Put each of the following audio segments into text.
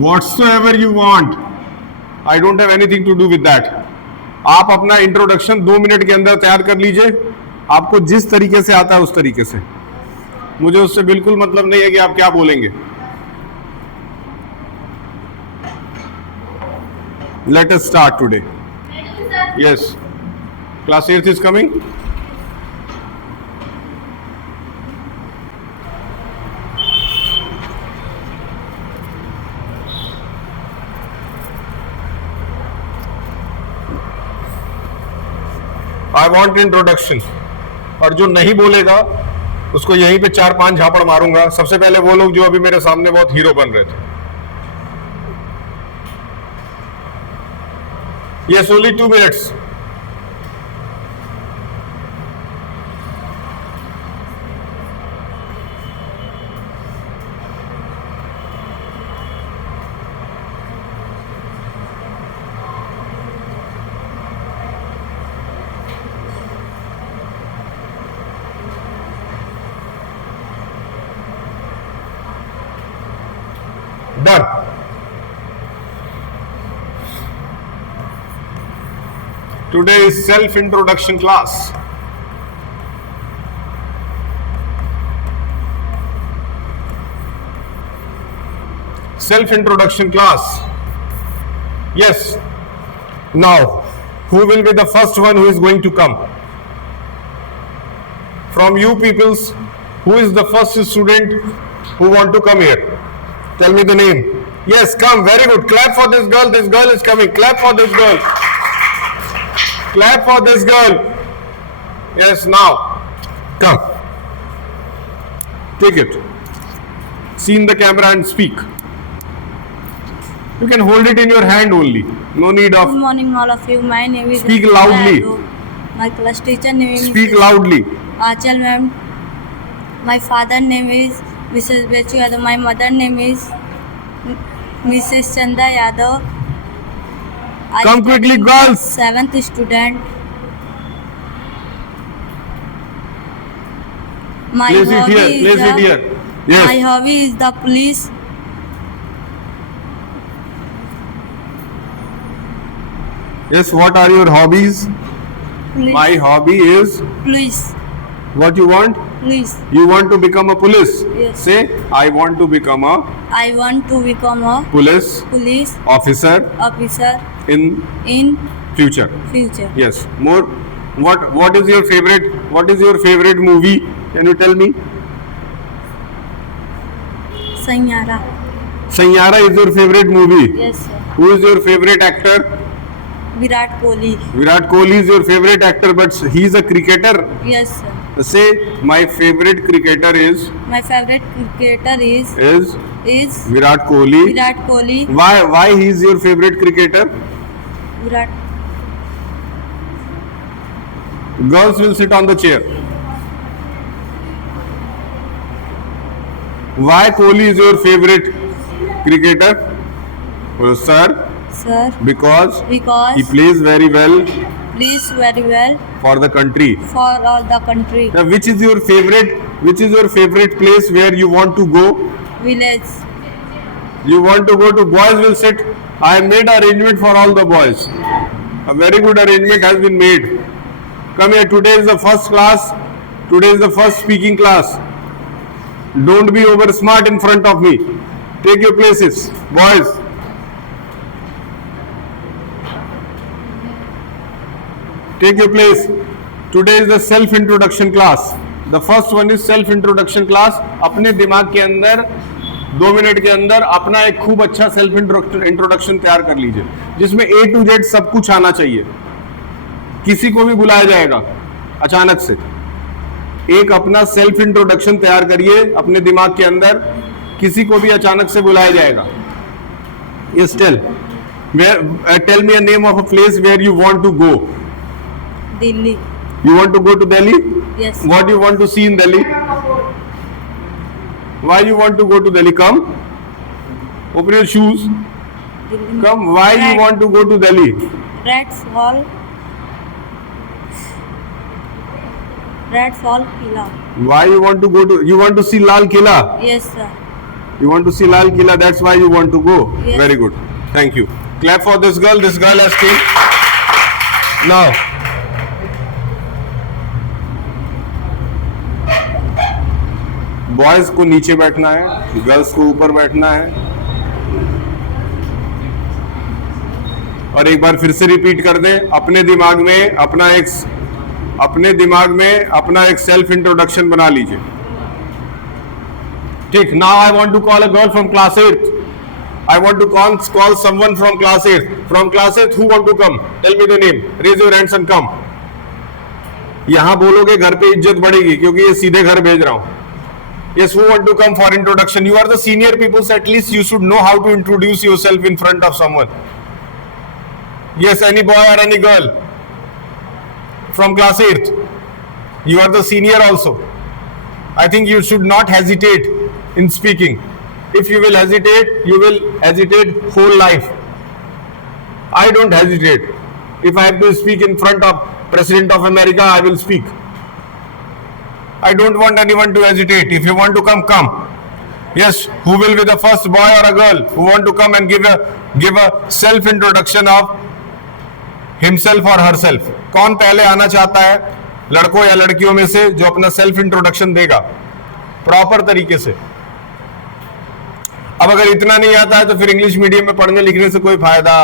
Whatsoever you want, I don't have anything to do with that. आप अपना introduction 2 minute के अंदर तैयार कर लीजिए, आपको जिस तरीके से आता है उस तरीके से, मुझे उससे बिल्कुल मतलब नहीं है कि आप क्या बोलेंगे. Let us start today. Yes, class 8th is coming. I want introduction. और जो नहीं बोलेगा उसको यहीं पे 4-5 झापड़ मारूंगा. सबसे पहले वो लोग जो अभी मेरे सामने बहुत हीरो बन रहे थे. Yes, only 2 minutes. Done. Today is self-introduction class. Self-introduction class. Yes. Now, who will be the first one who is going to come? From you peoples, who is the first student who want to come here? Tell me the name. Yes, come. Very good. Clap for this girl. This girl is coming. Clap for this girl. Clap for this girl. Yes, now. Come. Take it. See in the camera and speak. You can hold it in your hand only. No need of... Good morning all of you. My name is... Speak loudly. My class teacher name is... Speak loudly. Achal ma'am. My father name is Mrs. Bechu Yadav. My mother name is Mrs. Chanda Yadav. Come quickly, girls. 7th student. My Place it here. Place it here. Yes. My hobby is the police. Yes, what are your hobbies? Police. My hobby is... Police. What you want? Police. You want to become a police? Yes. Say, I want to become a I want to become a police police officer officer in in future. future. Yes. More. What is your favorite? What is your favorite movie? Can you tell me? Sanyara. Sanyara is your favorite movie. Yes, sir. Who is your favorite actor? Virat Kohli. Virat Kohli is your favorite actor, but he is a cricketer. Yes, sir. Say, my favorite cricketer is My favorite cricketer is Virat Kohli. Virat Kohli. Why he is your favorite cricketer? Virat. Girls will sit on the chair. Why Kohli is your favorite cricketer? Oh, sir. Sir. Because he Because plays very well plays very well for the country. for all the country. Now, which is your favorite? Which is your favorite place where you want to go? Village. You want to go to boys will sit. I have made arrangement for all the boys. A very good arrangement has been made. Come here. Today is the first class. Today is the first speaking class. Don't be over smart in front of me. Take your places, boys. Take your place. Today is the self introduction class. The first one is self introduction class. अपने दिमाग के अंदर 2 minute के अंदर अपना एक खूब अच्छा सेल्फ इंट्रोडक्शन तैयार कर लीजिए, जिसमें A to Z सब कुछ आना चाहिए. किसी को भी बुलाया जाएगा अचानक से, एक अपना सेल्फ इंट्रोडक्शन तैयार करिए अपने दिमाग के अंदर. किसी को भी अचानक से बुलाया जाएगा. Yes, tell. Tell me a name of a place where you want to go. Delhi. You want to go to Delhi? Yes. What do you want to see in Delhi? Why you want to go to Delhi? Come. Open your shoes. Delhi. Come. Why you want to go to Delhi? Rats Hall. Rats Hall Killa. Why you want to go to? You want to see Lal Killa? Yes, sir. You want to see Lal Killa? That's why you want to go. Yes. Very good. Thank you. Clap for this girl. This girl has came. Now. Boys को नीचे बैठना है, girls को ऊपर बैठना है। और एक बार फिर से रिपीट कर दें, अपने दिमाग में अपना एक सेल्फ इंट्रोडक्शन बना लीजिए। ठीक। Now I want to call a girl from class 8. I want to call someone from class 8. From class 8 who want to come? Tell me the name. Raise your hands and come. यहां बोलोगे घर पे इज्जत बढ़ेगी क्योंकि ये सीधे घर भेज रहा हूं. Yes, who want to come for introduction? You are the senior people, so at least you should know how to introduce yourself in front of someone. Yes, any boy or any girl from class 8. You are the senior also. I think you should not hesitate in speaking. If you will hesitate whole life. I don't hesitate. If I have to speak in front of President of America, I will speak. I don't want anyone to hesitate. If you want to come, come. Yes, who will be the first boy or a girl who want to come and give a self introduction of himself or herself? कौन पहले आना चाहता है, लड़कों या लड़कियों में से, जो अपना सेल्फ इंट्रोडक्शन देगा प्रॉपर तरीके से? अब अगर इतना नहीं आता है तो फिर इंग्लिश मीडियम में पढ़ने लिखने से कोई फायदा?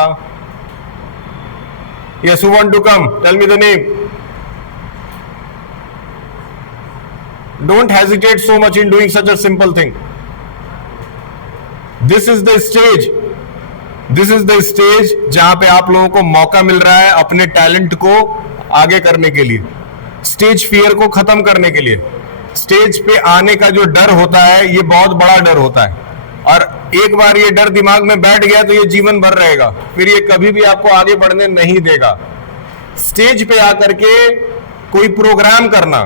Yes, who want to come? Tell me the name. Don't hesitate so much in doing such a simple thing. This is the stage जहां पे आप लोगों को मौका मिल रहा है अपने टैलेंट को आगे करने के लिए, स्टेज फियर को खत्म करने के लिए। स्टेज पे आने का जो डर होता है ये बहुत बड़ा डर होता है, और एक बार ये डर दिमाग में बैठ गया तो ये जीवन भर रहेगा, फिर ये कभी भी आपको आगे बढ़ने नहीं देगा। स्टेज पे आकर के कोई प्रोग्राम करना,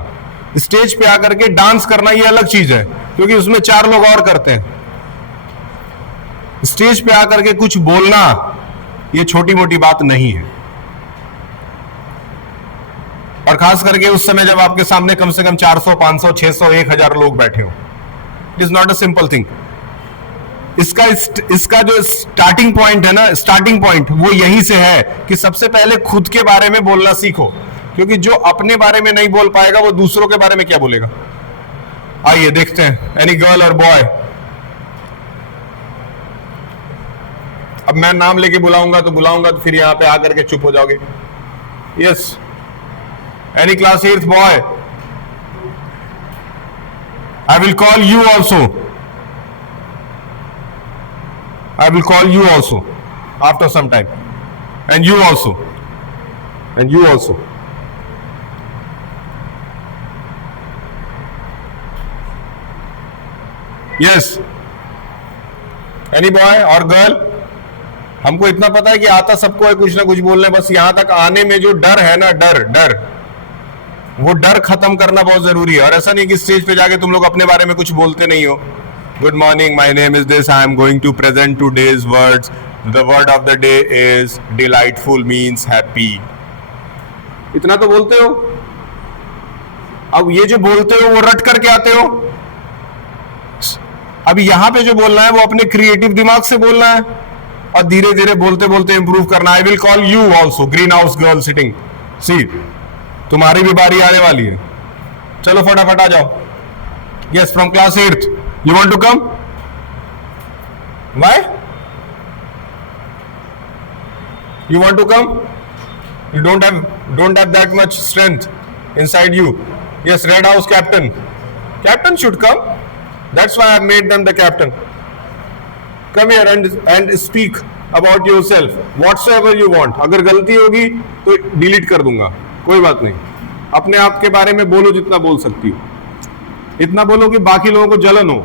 स्टेज पे आकर के डांस करना ये अलग चीज है, क्योंकि उसमें 4 लोग और करते हैं। स्टेज पे आकर के कुछ बोलना ये छोटी मोटी बात नहीं है, और खास करके उस समय जब आपके सामने कम से कम 400, 500, 600, 1000 लोग बैठे हो। It is not a simple thing. इसका जो स्टार्टिंग पॉइंट है ना, स्टार्टिंग पॉइंट वो यहीं से है कि सबसे पहले खुद के बारे में बोलना सीखो, क्योंकि जो अपने बारे में नहीं बोल पाएगा वो दूसरों के बारे में क्या बोलेगा। आइए देखते हैं, एनी गर्ल और बॉय। अब मैं नाम लेके बुलाऊंगा तो फिर यहां पे आकर के चुप हो जाओगे। Yes, any class 8th boy, I will call you also, I will call you also after some time, and you also, and you also. Yes, any boy और गर्ल। हमको इतना पता है कि आता सबको है कुछ ना कुछ बोलने, बस यहां तक आने में जो डर है ना, डर वो डर खत्म करना बहुत जरूरी है। और ऐसा नहीं कि स्टेज पे जाके तुम लोग अपने बारे में कुछ बोलते नहीं हो। Good morning, my name is this, I am going to present today's words, the word of the day is delightful, means happy. इतना तो बोलते हो। अब ये जो बोलते हो वो रट करके आते हो। अभी यहां पे जो बोलना है वो अपने क्रिएटिव दिमाग से बोलना है, और धीरे धीरे बोलते बोलते इंप्रूव करना। I will call you also, green house girl sitting, see तुम्हारी भी बारी आने वाली है। चलो फटाफट आ जाओ। Yes, from class 8th, you want to come? Why you want to come? You don't have that much strength inside you. Yes, Red House captain should come. That's why I made them the captain. Come here and speak about yourself whatsoever you want. अगर गलती होगी तो delete कर दूंगा, कोई बात नहीं। अपने आप के बारे में बोलो जितना बोल सकती हो, इतना बोलो कि बाकी लोगों को जलन हो।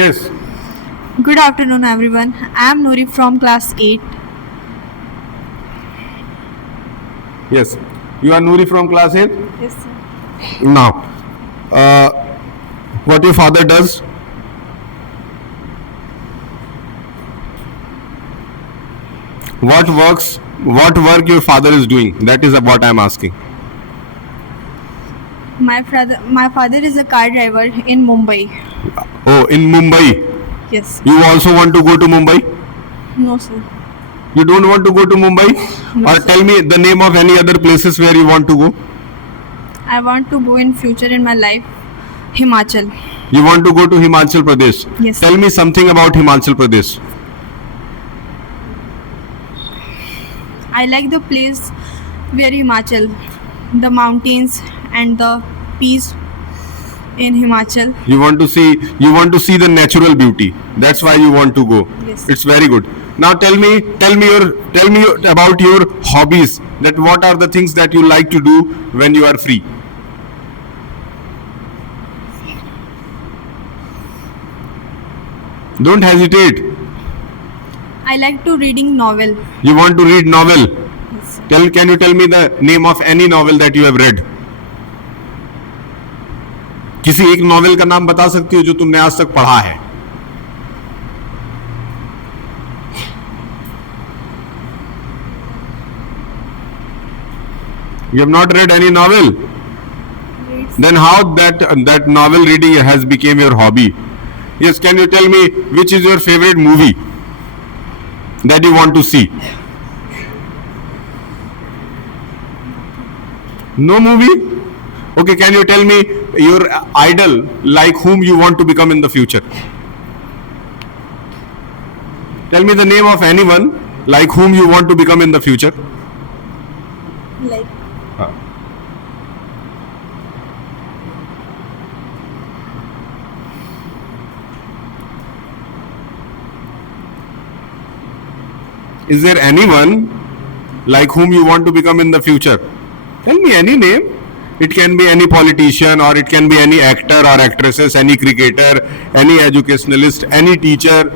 Yes, Good afternoon, everyone. I am Noori from class 8. Yes. You are Noori from class 8? Yes, sir. Now, what your father does? What work your father is doing? That is what I am asking. My father is a car driver in Mumbai. Oh, in Mumbai. Yes. You also want to go to Mumbai? No, sir. You don't want to go to Mumbai? No, Or sir. tell me the name of any other places where you want to go? I want to go in future in my life. Himachal. You want to go to Himachal Pradesh? Yes. Tell me something about Himachal Pradesh. I like the place where Himachal, the mountains and the peace in Himachal. You want to see the natural beauty. That's why you want to go. Yes. It's very good. Now tell me about your hobbies. That what are the things that you like to do when you are free? Don't hesitate. I like to reading novel. You want to read novel? Yes, sir. Can you tell me the name of any novel that you have read? किसी एक novel का नाम बता सकती हो जो तुमने आज तक पढ़ा है? You have not read any novel? Then how that novel reading has become your hobby? Yes, can you tell me which is your favorite movie that you want to see? No movie? Okay, can you tell me your idol, like whom you want to become in the future? Tell me the name of anyone like whom you want to become in the future. Like Is there anyone like whom you want to become in the future? Tell me any name. It can be any politician, or it can be any actor or actresses, any cricketer, any educationalist, any teacher,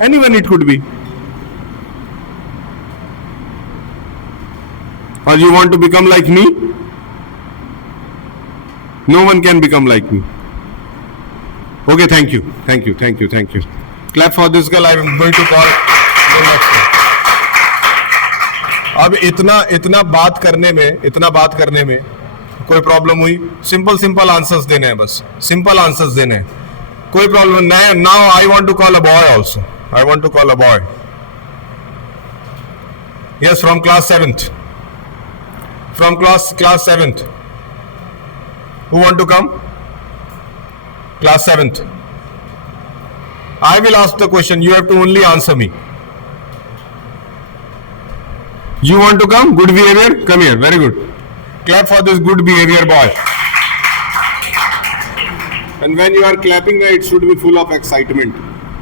anyone it could be. Or you want to become like me? No one can become like me. Okay, thank you. Clap for this girl. I am going to call the next one. अब इतना बात करने में कोई problem हुई? Simple answers देने हैं, बस सिंपल आंसर्स देने हैं, कोई प्रॉब्लम नहीं. Now I want to call a boy also. I want to call a boy. Yes, from class 7th. From class 7th. Who want to come? Class 7th. I will ask the question. You have to only answer me. You want to come? Good behavior? Come here. Very good. Clap for this good behavior boy. And when you are clapping, it should be full of excitement.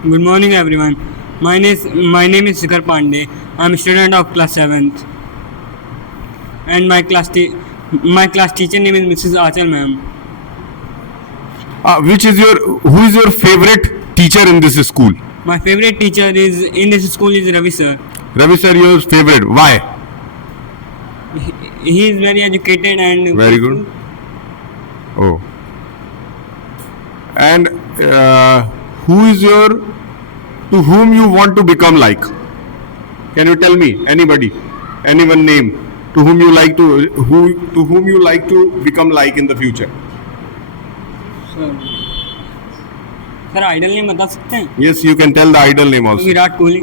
Good morning, everyone. My name is Shikhar Pandey. I am a student of class 7th. And my class teacher name is Mrs. Achal ma'am. Who is your favorite teacher in this school? My favorite teacher in this school is Ravi sir. Ravi sir, your favorite. Why? He is very educated and Very good. Oh. And to whom you want to become like? Can you tell me anyone name to whom you like to become like in the future? Sir idol name बता सकते हैं? Yes, you can tell the idol name also. Virat Kohli.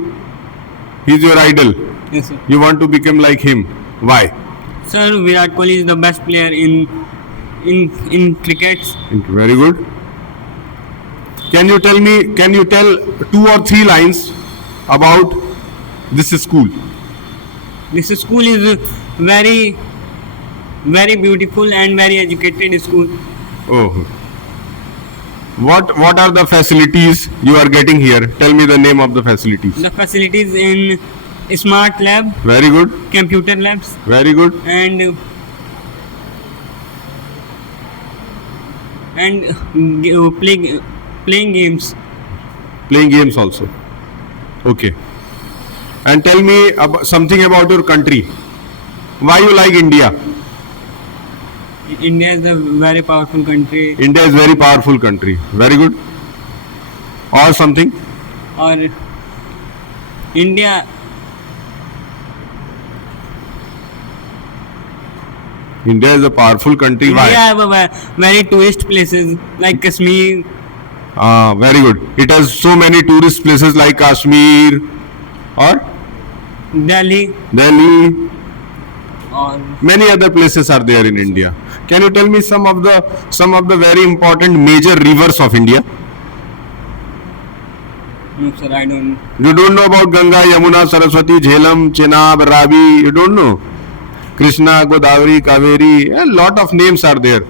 He is your idol. Yes sir. You want to become like him. Why? Sir, Virat Kohli is the best player in cricket. Very good. Can you tell 2 or 3 lines about this school? This school is very, very beautiful and very educated school. Oh. What are the facilities you are getting here? Tell me the name of the facilities. The facilities in smart lab, Very good. computer labs, Very good. and playing games. Playing games also. Okay. And tell me something about your country. Why you like India? India is a very powerful country. India is very powerful country. Very good. Or something? Or India India is a powerful country. India Why? have a very tourist places like Kashmir. Very good. It has so many tourist places like Kashmir or Delhi Delhi. or Many other places are there in India. Can you tell me some of the very important major rivers of India? no sir, I don't know. You don't know about Ganga, Yamuna, Saraswati, Jhelum, Chenab, Ravi. You don't know. Krishna, Godavari, Kaveri. A lot of names are there.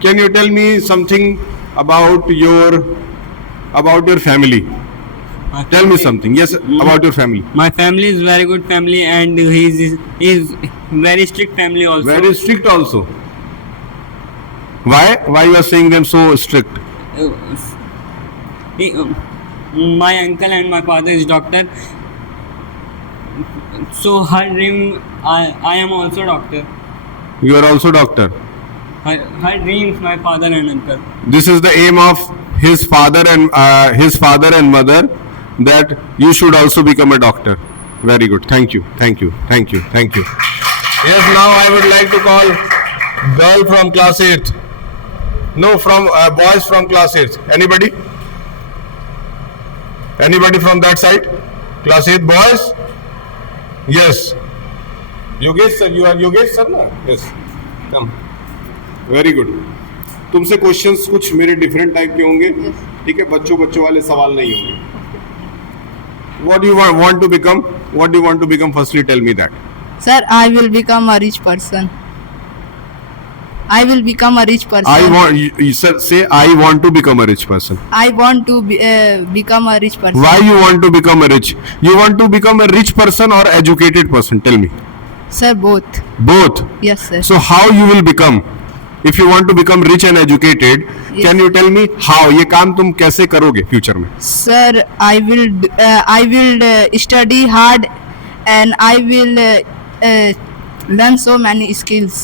Can you tell me something about your family? Tell me something. Yes, about your family. My family is very good family and he's very strict family also. Very strict also. Why? Why you are saying them so strict? My uncle and my father is doctor. So her dream, I am also doctor. You are also doctor. Her dreams, my father and uncle. This is the aim of his father and mother, that you should also become a doctor. Very good. Thank you. Thank you. Thank you. Thank you. Yes, now I would like to call girl from class 8. No, from boys from class 8. Anybody? Anybody from that side? Class 8 boys? Yes. Yogesh sir, you are Yogesh sir na? Yes. Come. Very good. तुमसे questions कुछ मेरे different type के होंगे. ठीक है, बच्चों वाले सवाल नहीं होंगे. What do you want to become? What do you want to become? Firstly, tell me that. Sir, I will become a rich person. I will become a rich person. I want. You say I want to become a rich person. I want to become a rich person. Why you want to become a rich? You want to become a rich person or educated person? Tell me. Sir, both. Both. Yes, sir. So how you will become? If you want to become rich and educated, Yes. can you tell me how? ये काम तुम कैसे करोगे future में? Sir, I will study hard and I will learn so many skills.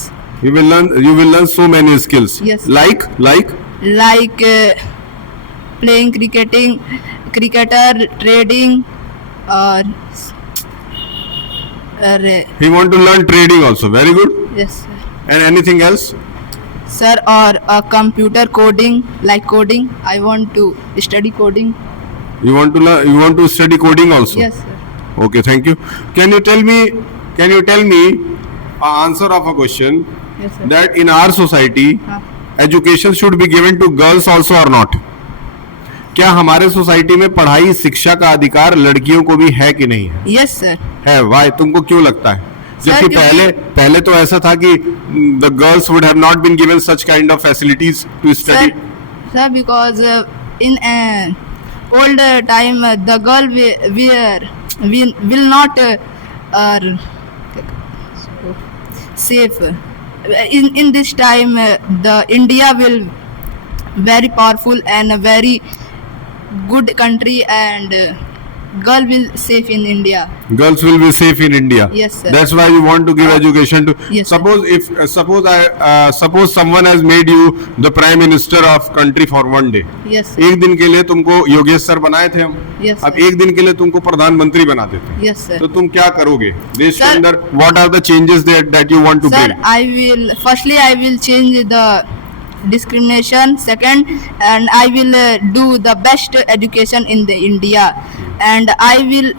You will learn so many skills. Yes. Like Like playing cricketer, trading, or he want to learn trading also. Very good. yes, sir. And anything else? Sir, or computer coding, like coding. I want to study coding. You want to learn? You want to study coding also? Yes, sir. Okay, thank you. Can you tell me an answer of a question Yes, sir. that in our society education should be given to girls also or not? क्या हमारे society में पढ़ाई शिक्षा का अधिकार लड़कियों को भी है कि नहीं है? Yes, sir. है. Why? तुमको क्यों लगता है? जबकि क्योंकि- पहले तो ऐसा था कि the girls would have not been given such kind of facilities to study. Sir, because in old time the girl will not safe. In this time the India will very powerful and a very good country and girl will safe in India. Girls will be safe in India. Yes, sir. That's why you want to give education to. Yes, sir. Suppose someone has made you the prime minister of country for one day. Yes, sir. एक दिन के लिए तुमको Yogesh sir बनाए थे हम. Yes, अब sir. एक दिन के लिए तुमको प्रधानमंत्री बना देते. Yes, sir. तो तुम क्या करोगे देश के Sir. अंदर? What are the changes that you want to Sir, bring? I will change the discrimination. Second, and I will do the best education in the India, and I will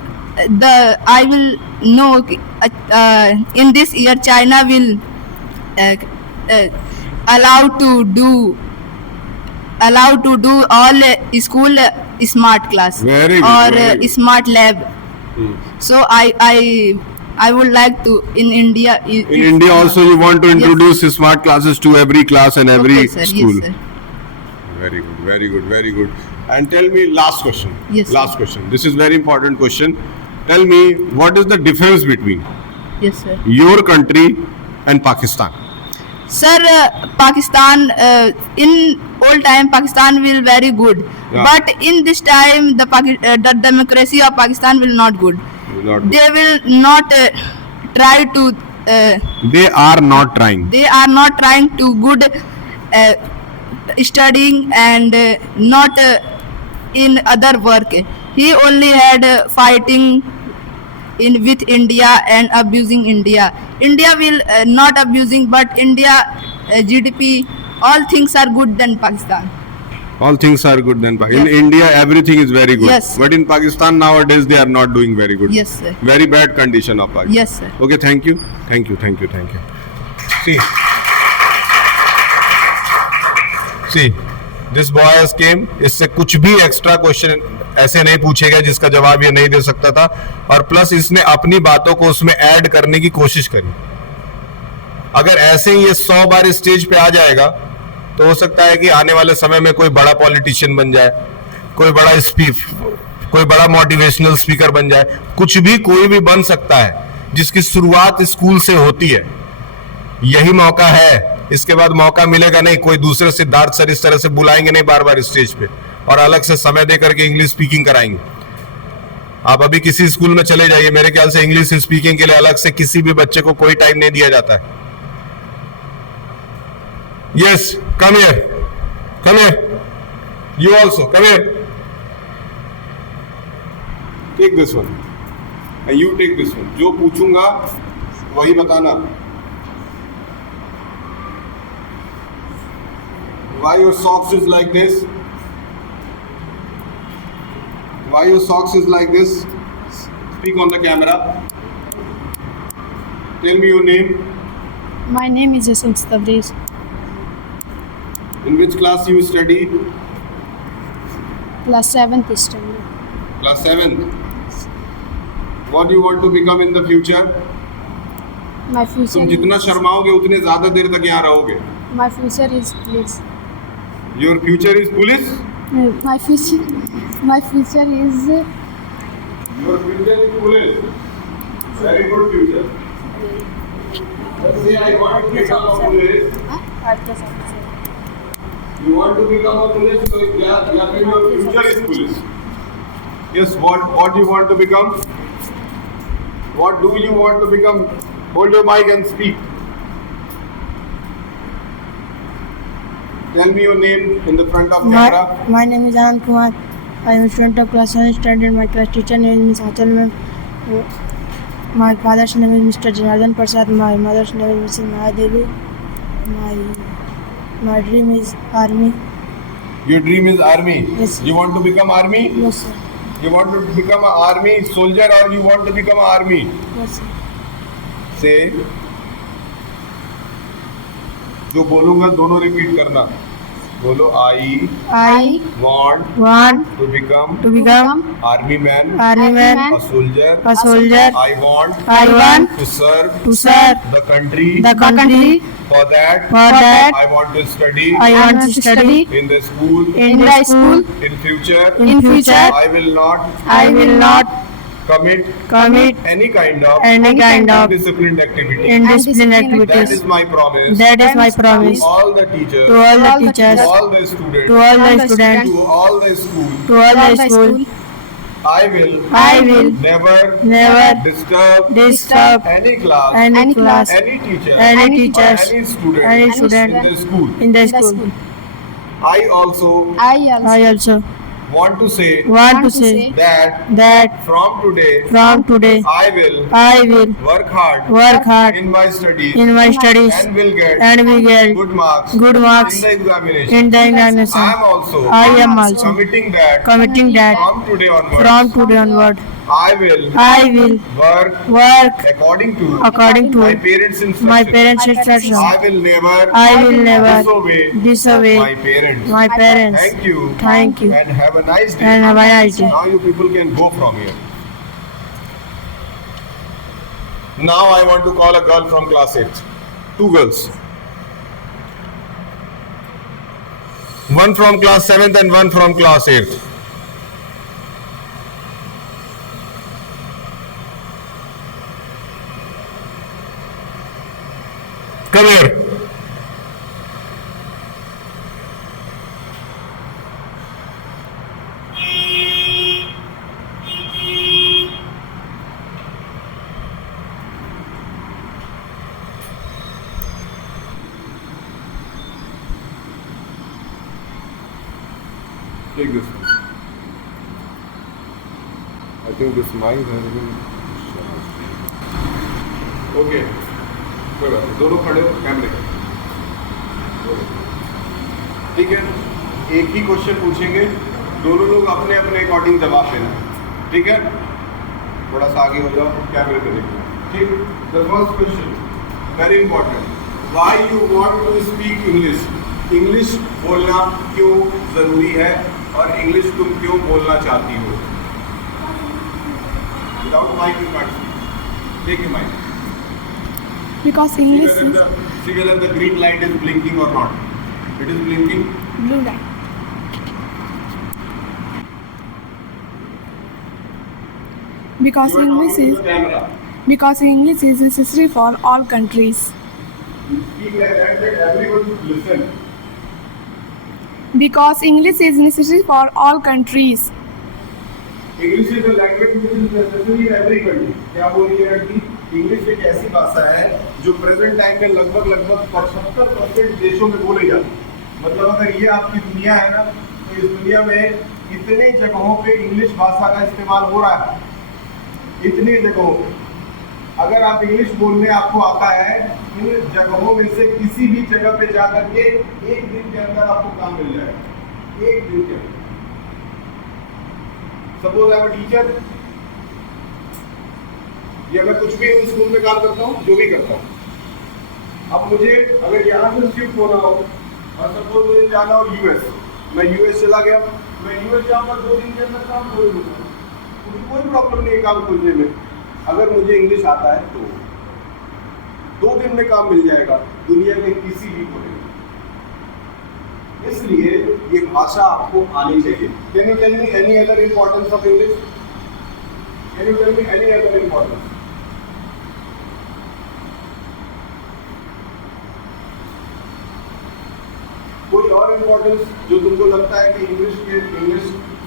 know in this year China will allow to do all school smart class Very good, or very good. smart lab. So I would like to in India. In India also you want to introduce smart classes to every class and every Okay, sir. school. Yes, sir. Very good, very good, very good. And tell me last question. Yes, sir. Last question. This is very important question. Tell me what is the difference between Yes, sir. your country and Pakistan? Sir, Pakistan, in old time, Pakistan will very good. Yeah. But in this time, the democracy of Pakistan will not good. Not- They will not try to. They are not trying. They are not trying to good studying and not in other work. He only had fighting in with India and abusing India. India will not abusing, but India GDP, all things are good than Pakistan. All things are good then. In Yes. India, everything is very good. Yes. But in Pakistan nowadays, they are not doing very good. Yes, sir. Very bad condition of Pakistan. Yes, sir. Okay, thank you. Thank you, thank you, thank you. See, this boy has came. इससे कुछ भी extra question ऐसे नहीं पूछेगा जिसका जवाब ये नहीं दे सकता था, और प्लस इसने अपनी बातों को उसमें ऐड करने की कोशिश करी. अगर ऐसे ही ये 100 बार स्टेज पे आ जाएगा तो हो सकता है कि आने वाले समय में कोई बड़ा पॉलिटिशियन बन जाए, कोई बड़ा मोटिवेशनल स्पीकर बन जाए. कुछ भी कोई भी बन सकता है जिसकी शुरुआत स्कूल से होती है. यही मौका है. इसके बाद मौका मिलेगा नहीं. कोई दूसरे सिद्धार्थ सर इस तरह से बुलाएंगे नहीं बार बार स्टेज पे और अलग से समय दे करके इंग्लिश स्पीकिंग कराएंगे. आप अभी किसी स्कूल में चले जाइए, मेरे ख्याल से इंग्लिश स्पीकिंग के लिए अलग से किसी भी बच्चे को कोई टाइम नहीं दिया जाता है. Yes, come here. Come here. You also, come here. Take this one. And you take this one. जो पूछूंगा वही बताना. Why your socks is like this? Why your socks is like this? Speak on the camera. Tell me your name. My name is Essence Tabriz. In which class you study? Class 7th standard. Class 7th. What do you want to become in the future? My future. तुम जितना शर्माओगे उतने ज्यादा देर तक यहाँ रहोगे. My future is police. Your future is police? My future. My future is. Your future is police. Very good future. Let's say I want to become a police. You want to become a police, so yeah, your future is police. Yes, what do you want to become? What do you want to become? Hold your mic and speak. Tell me your name in the front of camera. My name is Anand Kumar. I am a student of class 7 standard. My class teacher name is Ms. Achal ma'am. My father's name is Mr. Janardhan Prasad. My mother's name is Mrs. Mahadevi. My dream is army. Your dream is army. Yes. You want to become army? Yes, sir. You want to become an army soldier or you want to become an army? Yes, sir. Say. जो बोलूंगा दोनों repeat करना. बोलो I want to become army man, a soldier. I want to serve the country. For that, I want to study in the school. In future, I will not commit any kind of indisciplined activity. That is my promise. To all the teachers, to all the students, to all the schools. I will never disturb any class, any teacher, or any student in the school. I also want to say that from today I will work hard in my studies and will get good marks in the examination. I am also committing that from today onward I will work according to my parents' instructions. I will never disobey my parents. Thank you. And have a nice day. Now you people can go from here. Now I want to call a girl from class 8. 2 girls. One from class 7th and one from class 8th. Come here. take this. I think this mic has been okay. कोई बात नहीं, दोनों खड़े हो कैमरे। ठीक है, एक ही क्वेश्चन पूछेंगे, दोनों लोग अपने अपने अकॉर्डिंग जवाब देना। ठीक है, थोड़ा सा आगे हो जाओ, कैमरे पे देखो। ठीक, the first question very important, why you want to speak English? English बोलना क्यों जरूरी है और इंग्लिश तुम क्यों बोलना चाहती हो? Without mic you can't speak, take your mic. Because English is See whether the green light is blinking or not. It is blinking. blue light. Because You are English talking is to the camera. because English is necessary for all countries. You speak like that everyone should listen. Because English is necessary for all countries. English is a language which is necessary in every country. क्या बोल रही है aunty? English एक ऐसी भाषा है जो present time में लगभग 75% देशों में बोली जाती है। मतलब अगर ये आपकी दुनिया है ना, तो इस दुनिया में इतने जगहों पे इंग्लिश भाषा का इस्तेमाल हो रहा है, इतनी जगहों पे। अगर आप इंग्लिश बोलने आपको आता है, इन जगहों में से किसी भी जगह पे जाकर के एक दिन के अंदर आपको काम मिल जाएगा, एक दिन के अंदर। सपोज आई एम टीचर, या मैं कुछ भी स्कूल में काम करता हूँ, जो भी करता हूँ। अब मुझे अगर यहाँ से शिफ्ट होना हो और सपोज मुझे जाना हो यूएस, मैं यूएस चला गया, मैं यूएस यहाँ पर 2 दिन के अंदर काम खोल लूँगा, मुझे कोई प्रॉब्लम नहीं है काम खोलने में। अगर मुझे इंग्लिश आता है तो 2 दिन में काम मिल जाएगा दुनिया के किसी भी कोने में। इसलिए ये भाषा आपको आनी चाहिए। Can you tell me any other importance of English? Can you tell me any other importance? कोई और इम्पोर्टेंस जो तुमको लगता है कि इंग्लिश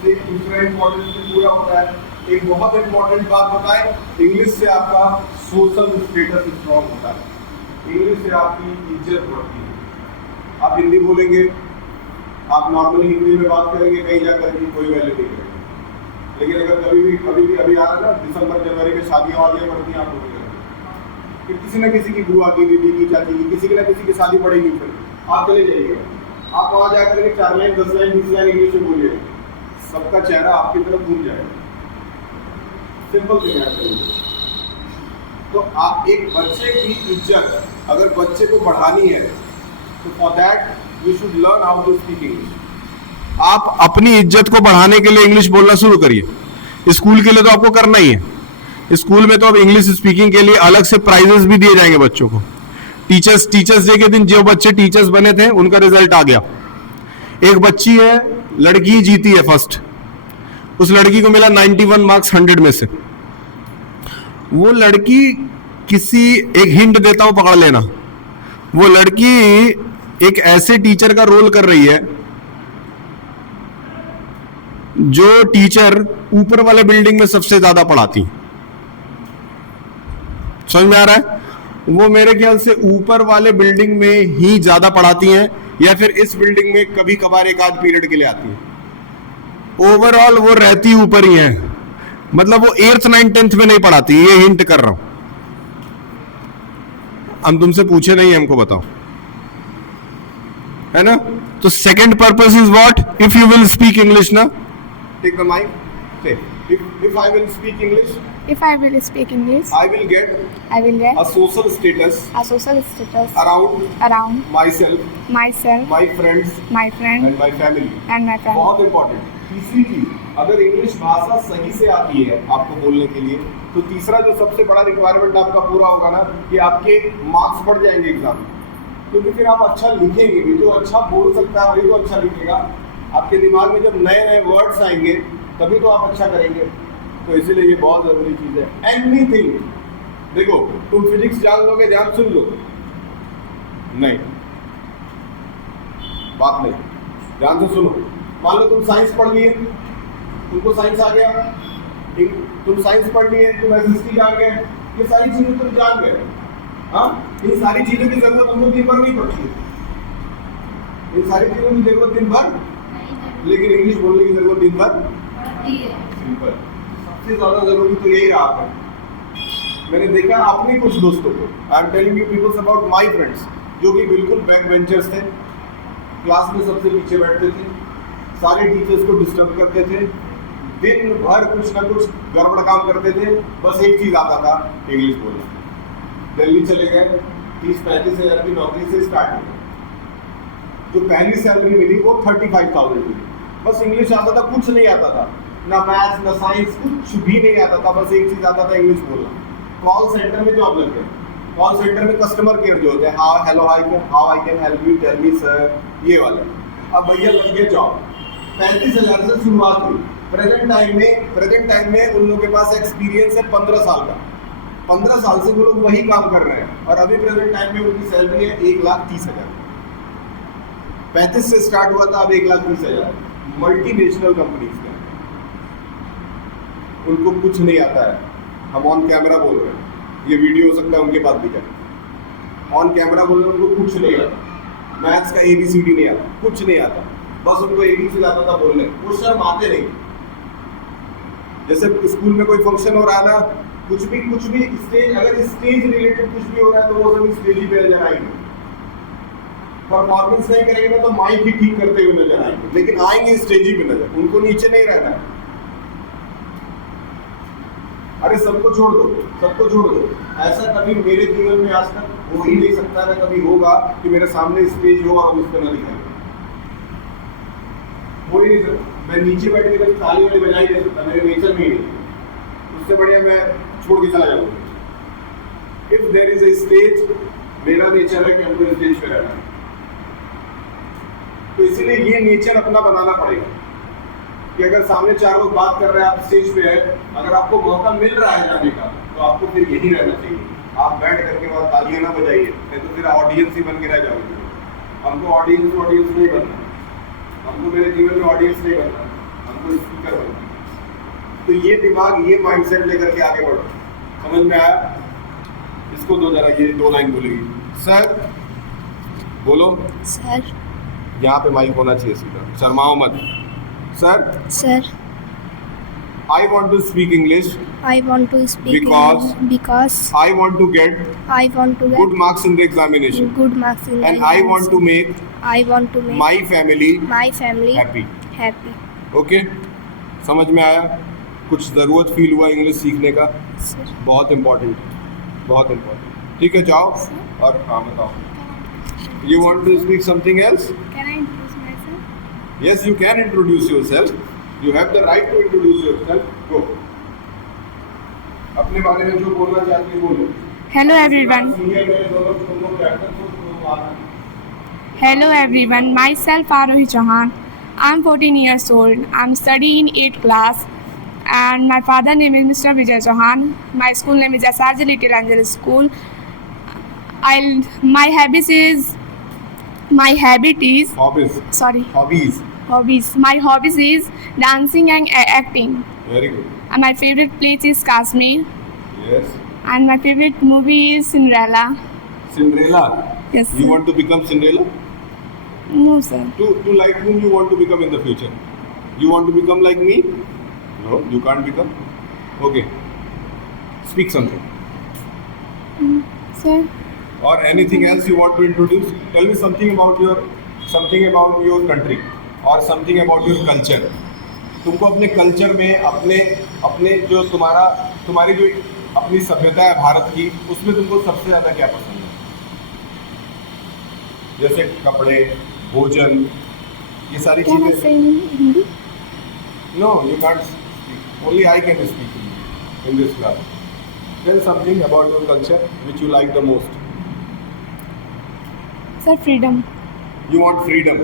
से दूसरा इम्पोर्टेंस से पूरा होता है? एक बहुत इम्पोर्टेंट बात बताएं, इंग्लिश से आपका सोशल स्टेटस स्ट्रॉन्ग होता है, इंग्लिश से आपकी इज्जत बढ़ती है। आप हिंदी बोलेंगे, आप नॉर्मली हिंदी में बात करेंगे, कहीं जाकर के कोई वैल्यू नहीं करेंगे। लेकिन अगर कभी भी अभी आ रहा ना दिसंबर जनवरी में शादियाँ वादियाँ पड़ती हैं, आप लोग फिर किसी न किसी की बुआ की, दीदी की, चाची की, किसी न किसी की शादी पड़ेगी, फिर आप चले जाइए, आप वहाँ जाकर के 4 लाइन 10 लाइन 20 लाइन इंग्लिश में बोलिए, सबका चेहरा आपकी तरफ घूम जाएगा। सिंपल थिंग है। तो आप एक बच्चे की इज्जत अगर बच्चे को बढ़ानी है तो for that you should learn how to speak English. आप अपनी इज्जत को बढ़ाने के लिए इंग्लिश बोलना शुरू करिए। स्कूल के लिए तो आपको करना ही है। स्कूल में तो अब इंग्लिश स्पीकिंग के लिए अलग से प्राइजेस भी दिए जाएंगे बच्चों को। टीचर्स डे के दिन जो बच्चे टीचर्स बने थे उनका रिजल्ट आ गया। एक बच्ची है, लड़की जीती है फर्स्ट, उस लड़की को मिला 91 मार्क्स 100 में से। वो लड़की किसी, एक हिंट देता हूं पकड़ लेना, वो लड़की एक ऐसे टीचर का रोल कर रही है जो टीचर ऊपर वाले बिल्डिंग में सबसे ज्यादा पढ़ाती। समझ में आ रहा है? वो मेरे ख्याल से ऊपर वाले बिल्डिंग में ही ज्यादा पढ़ाती हैं या फिर इस बिल्डिंग में कभी कभार एक आध पीरियड के लिए आती हैं। ओवरऑल वो रहती ऊपर ही है, मतलब वो 8th 9th 10th में नहीं पढ़ाती। ये हिंट कर रहा हूं, हम तुमसे पूछे नहीं, हमको बताओ, है ना? तो second purpose is what? If you will speak English ना, टेक द माइक, से if I will speak English, If I will speak English, I will get I will get a social status a social status around myself, my friends my friend, and my family. and my family. बहुत important. तीसरी चीज, अगर English भाषा सही से आती है आपको बोलने के लिए, तो तीसरा जो सबसे बड़ा रिक्वायरमेंट आपका पूरा होगा ना, कि आपके मार्क्स बढ़ जाएंगे एग्जाम में, क्योंकि फिर आप अच्छा लिखेंगे भी। जो अच्छा बोल सकता है वही तो अच्छा लिखेगा। आपके दिमाग में जब नए नए वर्ड्स आएंगे तभी तो आप अच्छा करेंगे। तो इसीलिए ये बहुत जरूरी चीज है। एनीथिंग, देखो तुम फिजिक्स जान लोगे, ध्यान सुन लो, नहीं बात नहीं, ध्यान से सुनो। मान लो तुम साइंस पढ़ लिए, तुमको साइंस आ गया, तुम साइंस पढ़ लिए, तुम हिस्ट्री जान गए, ये सारी चीजें तुम जान गए। हाँ, इन सारी चीजों की जरूरत हमको दिन भर नहीं पड़ती है। इन सारी चीजों की जरूरत दिन भर लेकिन इंग्लिश बोलने की जरूरत दिन भर सिंपल। सबसे ज्यादा जरूरी तो यही रहा है। मैंने देखा अपने कुछ दोस्तों को, I am telling you peoples about my friends, जो कि बिल्कुल बैक बेंचर्स थे, क्लास में सबसे पीछे बैठते थे, सारे टीचर्स को डिस्टर्ब करते थे, दिन भर कुछ ना कुछ गड़बड़ काम करते थे, बस एक चीज आता था, इंग्लिश बोलना। दिल्ली चले गए, 30-35 हज़ार की नौकरी से स्टार्ट हो गए। जो पहली सैलरी मिली वो 35,000 मिली। बस इंग्लिश आता था, कुछ नहीं आता था, ना मैथ्स ना साइंस, कुछ भी नहीं आता था, बस एक चीज आता था, इंग्लिश बोलना। कॉल सेंटर में जॉब लग गए। कॉल सेंटर में कस्टमर केयर जो होते हैं, how I can help you, tell me sir, ये वाले। अब भैया लग गए जॉब, 35,000 से शुरुआत हुई। प्रेजेंट टाइम में उन लोगों के पास एक्सपीरियंस है 15 साल का। 15 साल से वो लोग वही काम कर रहे हैं और अभी प्रेजेंट टाइम में उनकी सैलरी है 1,30,000। 35 से स्टार्ट हुआ था, अब 1,30,000। मल्टीनेशनल कंपनीज में उनको कुछ नहीं आता है। हम ऑन कैमरा बोल रहे हैं, ये वीडियो हो सकता है उनके पास भी जाए। ऑन कैमरा बोल रहे हैं, उनको कुछ नहीं आता, मैथ्स का ABCD नहीं आता, कुछ नहीं आता, बस उनको ABC आता था बोलने। वो शर्म आते नहीं। जैसे स्कूल में कोई फंक्शन हो रहा है ना, कुछ भी स्टेज, अगर स्टेज रिलेटेड कुछ भी हो रहा है तो वो सभी स्टेज ही पे नजर आएंगे। परफॉर्मेंस नहीं करेंगे ना तो माइक भी ठीक करते हुए नजर आएंगे, लेकिन आएंगे स्टेज ही पे नजर, उनको नीचे नहीं रहना है। अरे सबको छोड़ दो। ऐसा कभी मेरे जीवन में आज तक हो ही नहीं सकता, ना कभी होगा कि मेरे सामने स्टेज हो और उस पर न दिखाई हो ही नहीं सकता। मैं नीचे बैठ के कभी ताली वाली बजा ही नहीं सकता, मेरे नेचर में ही नहीं। उससे बढ़िया मैं छोड़ के चला जाऊंगा। If there is a stage, मेरा नेचर है कि हमको स्टेज पे रहना है, तो इसीलिए ये नेचर अपना बनाना पड़ेगा कि अगर सामने 4 लोग बात कर रहे हैं, आप स्टेज पे है, अगर आपको मौका मिल रहा है जाने का तो आपको फिर यही रहना चाहिए। आप बैठ करके बाद तालियां ना बजाइए, नहीं तो फिर ऑडियंस ही बन के रह जाओगे। हमको ऑडियंस नहीं बनना, हमको मेरे जीवन में ऑडियंस नहीं बनना, हमको स्पीकर बनना। तो ये दिमाग, ये माइंडसेट लेकर के आगे बढ़ो। समझ में आया? इसको दो जरा, ये 2 लाइन बोलेगी। सर बोलो। सर। यहाँ पे माइक होना चाहिए सीधा, शर्माओ मत। Sir I want to speak English I want to speak because I I want to get good marks in the examination good marks in and I want to make my family happy. Okay? समझ में आया? कुछ ज़रूरत feel हुआ English सीखने का? बहुत important. ठीक है, जाओ और हाँ बताओ। You want to speak something else? Can I introduce myself? Yes, you can introduce yourself. You have the right to introduce yourself. Go. अपने बारे में जो बोलना चाहती हो बोलो। Hello everyone. Hello everyone. Myself Arohi Chauhan. I'm 14 years old. I'm studying in 8th class. And my father name is Mr. Vijay Chauhan. My school name is SRJ Little Angel School. My habit is hobbies. My hobbies is dancing and acting. Very good. And my favorite place is Kashmir. Yes. And my favorite movie is Cinderella. Cinderella? Yes. You want to become Cinderella? No, sir. To like whom you want to become in the future? You want to become like me? No, you can't become. Okay. Speak something. Sir. Or anything else you want to introduce? Tell me something about your country or something about your culture. तुमको अपने culture में अपने जो तुम्हारी जो अपनी सभ्यता है भारत की, उसमें तुमको सबसे ज़्यादा क्या पसंद है? जैसे कपड़े, भोजन, ये सारी Can I चीज़ें। say in Hindi? No, you can't speak. Only I can speak in this class. Tell something about your culture which you like the most. Sir, freedom. You want freedom.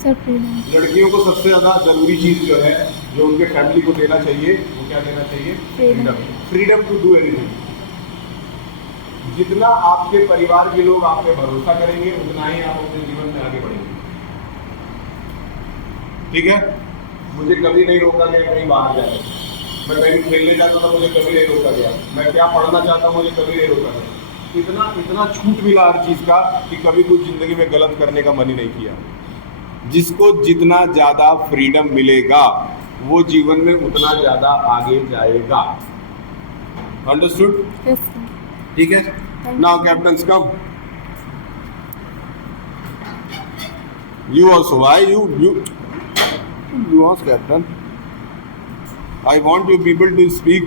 Sir, freedom. लड़कियों को सबसे ज़्यादा ज़रूरी चीज़ जो है, जो उनके family को देना चाहिए, वो क्या देना चाहिए? Freedom to do anything. जितना आपके परिवार के लोग आप पे भरोसा करेंगे, उतना ही आप अपने जीवन में आगे बढ़ेंगे। ठीक है? मुझे कभी नहीं रोका गया कहीं बाहर जाने। मैं कहीं खेलने जाता था, मुझे कभी नहीं रोका गया। मैं क्या पढ़ना चाहता हूँ, मुझे कभी नहीं रोका गया। इतना छूट मिला हर चीज़ का कि कभी कुछ ज़िंदगी में गलत करने का मन ही नहीं किया। जिसको जितना ज्यादा फ्रीडम मिलेगा वो जीवन में उतना ज्यादा आगे जाएगा। अंडरस्टूड? Yes, sir. ठीक है। Now captains come. You also, why you ask captain? I want you people to speak.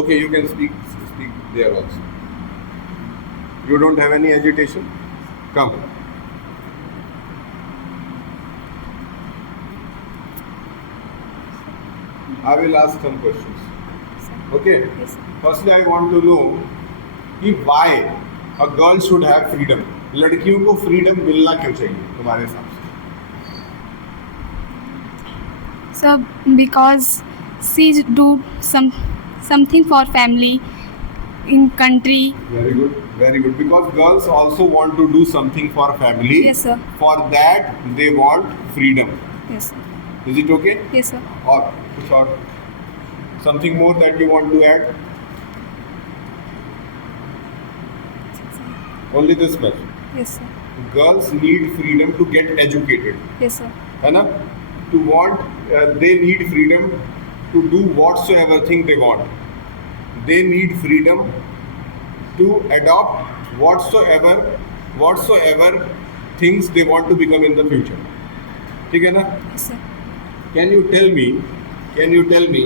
Okay, you can speak there also. You don't have any agitation? Come. I will ask some questions. Okay? Yes, sir. Firstly, I want to know कि why a girl should have freedom. लड़कियों को freedom मिलना क्यों चाहिए तुम्हारे हिसाब से? So because she do something for family in country. Very good, very good. Because girls also want to do something for family. Yes, sir. For that they want freedom. Yes, sir. Is it okay? Yes, sir. Or कुछ और something more that you want to add? Only this much. Yes, sir. Girls need freedom to get educated. Yes, sir. है ना? To want, they need freedom to do whatsoever thing they want. They need freedom to adopt whatsoever things they want to become in the future. ठीक है ना? Yes, sir. Can you tell me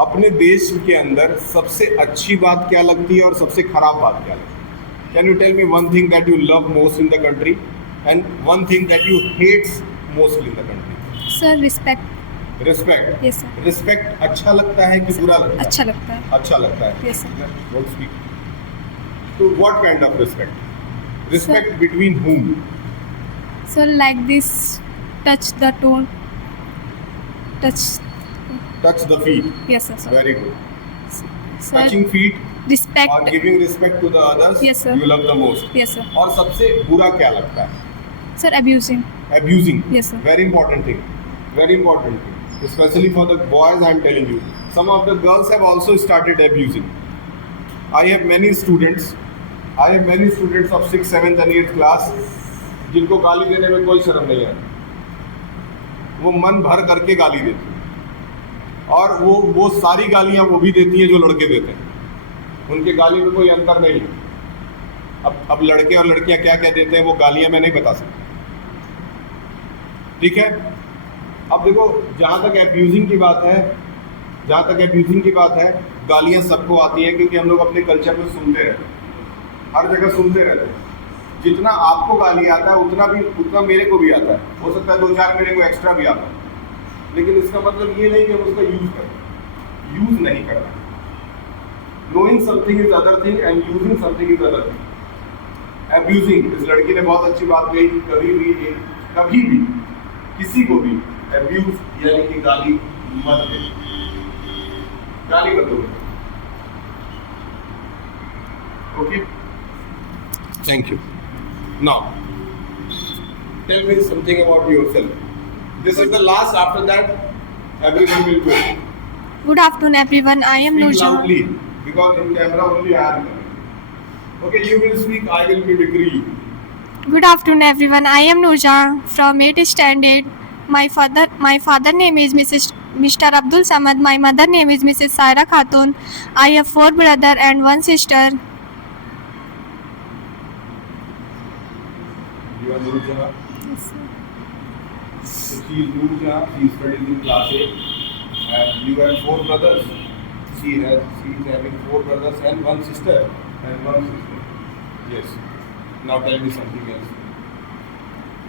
अपने देश के अंदर सबसे अच्छी बात क्या लगती है और सबसे खराब बात क्या लगती है? Can you tell me one thing that you love most in the country and one thing that you hate most in the country? Sir, respect. Respect. Yes, sir. Respect अच्छा लगता है कि बुरा लगता है? अच्छा लगता है. अच्छा लगता है. Yes, sir. Don't speak. So what kind of respect? Respect between whom? So like this, touch the toe. Touch the feet. Yes, sir. Very good. Sir, Touching feet respect. और giving respect to the others. Yes, sir. You love the most. Yes, sir. और सबसे बुरा क्या लगता है? Sir, abusing. Abusing. Yes, sir. Very important thing. Very important thing. Especially for the boys, I am telling you. Some of the girls have also started abusing. I have many students of 6th, 7th and 8th class जिनको गाली देने में कोई शर्म नहीं है. वो मन भर करके गाली देती हैं और वो सारी गालियाँ वो भी देती हैं जो लड़के देते हैं. उनके गाली में कोई अंतर नहीं है. अब लड़के और लड़कियाँ क्या क्या देते हैं वो गालियाँ मैं नहीं बता सकता. ठीक है. अब देखो जहाँ तक एब्यूजिंग की बात है गालियाँ सबको आती हैं क्योंकि हम लोग अपने कल्चर में सुनते रहते हैं, हर जगह सुनते रहते हैं. जितना आपको गाली आता है उतना मेरे को भी आता है. हो सकता है 2-4 मेरे को एक्स्ट्रा भी आता है, लेकिन इसका मतलब ये नहीं कि हम उसका यूज नहीं करना. Knowing something is other thing and using something is other thing. Abusing, इस लड़की ने बहुत अच्छी बात कही कि कभी भी किसी को भी abuse यानी कि गाली मत दो. गाली मत दो. Okay? Thank you. Now, tell me something about yourself. This is the last. After that, everyone will go. Good afternoon, everyone. I am Speak Nurjan. loudly, because in camera only I am coming. Okay, you will speak. I will be degree. Good afternoon, everyone. I am Nurjan from 8th standard. My father name is Mr. Abdul Samad. My mother name is Mrs. Saira Khatun. I have 4 brothers and 1 sister. You are Nurjan. Yes, sir. So she is Nurjan. She studies in class 8. And you have 4 brothers. She is having 4 brothers and 1 sister. Yes. Now tell me something else.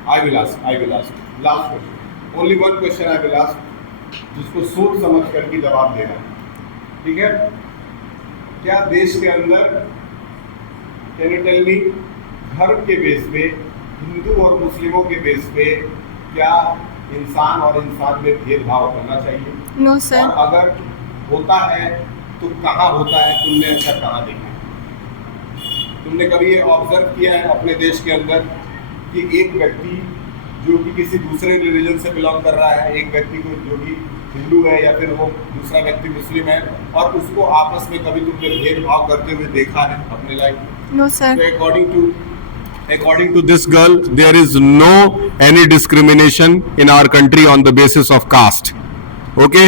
I will ask. Last question. Only one question I will ask. जिसको सोच समझ करके जवाब देना है. ठीक है? क्या देश के अंदर कैन यू टेल मी धर्म के बेस पे, हिंदू और मुस्लिमों के बेस पे क्या इंसान और इंसान में भेदभाव करना चाहिए? No, sir. और अगर होता है तो कहाँ होता है? तुमने ऐसा कहाँ देखा? तुमने कभी ये ऑब्जर्व किया है अपने देश के अंदर कि एक व्यक्ति जो कि किसी दूसरे रिलीजन से बिलोंग कर रहा है, एक व्यक्ति को जो कि हिंदू है या फिर वो दूसरा व्यक्ति मुस्लिम है, और उसको आपस में कभी तुमने भेदभाव करते हुए देखा है अपने life? No, sir. According to this girl, there is no any discrimination in our country on the basis of caste. Okay?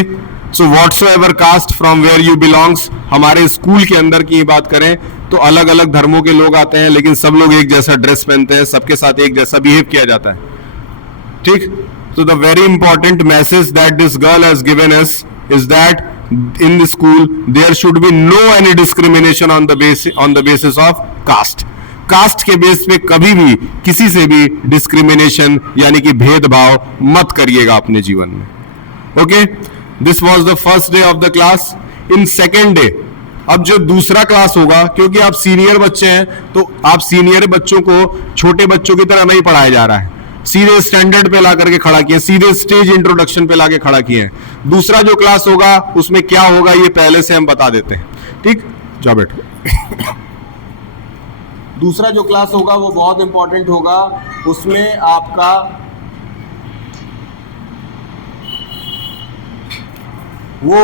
So whatsoever caste from where you belongs, हमारे स्कूल के अंदर की बात करें तो अलग अलग धर्मों के लोग आते हैं, लेकिन सब लोग एक जैसा ड्रेस पहनते हैं, सबके साथ एक जैसा बिहेव किया जाता है. ठीक? So the very important message that this girl has given us is that in the school there should be no any discrimination on the basis of caste. Caste के बेस पे कभी भी किसी से भी डिस्क्रिमिनेशन यानी कि भेदभाव मत करिएगा अपने जीवन में. Okay, this was the first day of the class. In second day, अब जो दूसरा क्लास होगा, क्योंकि आप सीनियर बच्चे हैं तो आप सीनियर बच्चों को छोटे बच्चों की तरह नहीं पढ़ाया जा रहा है, सीधे स्टैंडर्ड पे ला करके खड़ा किए, सीधे स्टेज इंट्रोडक्शन पे लाके खड़ा किए हैं. दूसरा जो क्लास होगा उसमें क्या होगा ये पहले से हम बता देते हैं. ठीक, जाओ बैठो. दूसरा जो क्लास होगा वो बहुत इंपॉर्टेंट होगा. उसमें आपका वो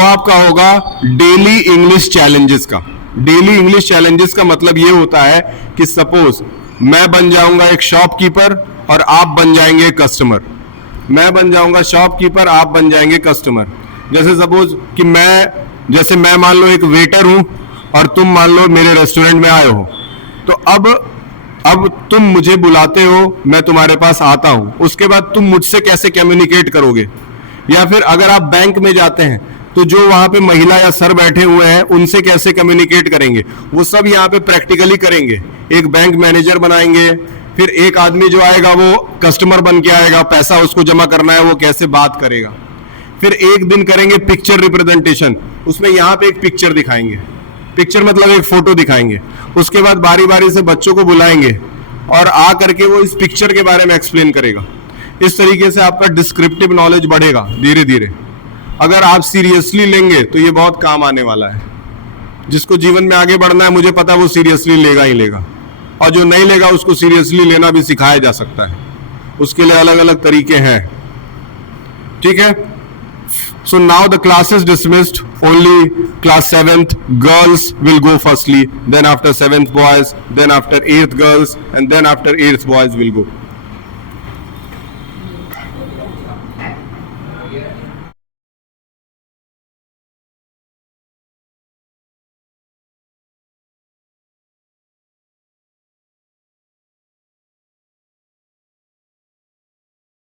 आपका होगा डेली इंग्लिश चैलेंजेस का. डेली इंग्लिश चैलेंजेस का मतलब ये होता है कि सपोज मैं बन जाऊंगा एक शॉपकीपर और आप बन जाएंगे कस्टमर. मैं बन जाऊंगा शॉपकीपर, आप बन जाएंगे कस्टमर. जैसे सपोज कि मैं मान लो एक वेटर हूं और तुम मान लो मेरे रेस्टोरेंट में आए हो, तो अब तुम मुझे बुलाते हो, मैं तुम्हारे पास आता हूं, उसके बाद तुम मुझसे कैसे कम्युनिकेट करोगे? या फिर अगर आप बैंक में जाते हैं तो जो वहां पे महिला या सर बैठे हुए हैं उनसे कैसे कम्युनिकेट करेंगे, वो सब यहाँ पे प्रैक्टिकली करेंगे. एक बैंक मैनेजर बनाएंगे, फिर एक आदमी जो आएगा वो कस्टमर बन के आएगा, पैसा उसको जमा करना है, वो कैसे बात करेगा. फिर एक दिन करेंगे पिक्चर रिप्रेजेंटेशन, उसमें यहाँ पे एक पिक्चर दिखाएंगे, पिक्चर मतलब एक फोटो दिखाएंगे. उसके बाद बारी बारी से बच्चों को बुलाएंगे और आ करके वो इस पिक्चर के बारे में एक्सप्लेन करेगा. इस तरीके से आपका डिस्क्रिप्टिव नॉलेज बढ़ेगा धीरे धीरे. अगर आप सीरियसली लेंगे तो ये बहुत काम आने वाला है. जिसको जीवन में आगे बढ़ना है मुझे पता है वो सीरियसली लेगा ही लेगा, और जो नहीं लेगा उसको सीरियसली लेना भी सिखाया जा सकता है. उसके लिए अलग अलग तरीके हैं. ठीक है. So now the class is dismissed. Only class 7th girls will go firstly, then after 7th boys, then after 8th girls, and then after 8th boys will go.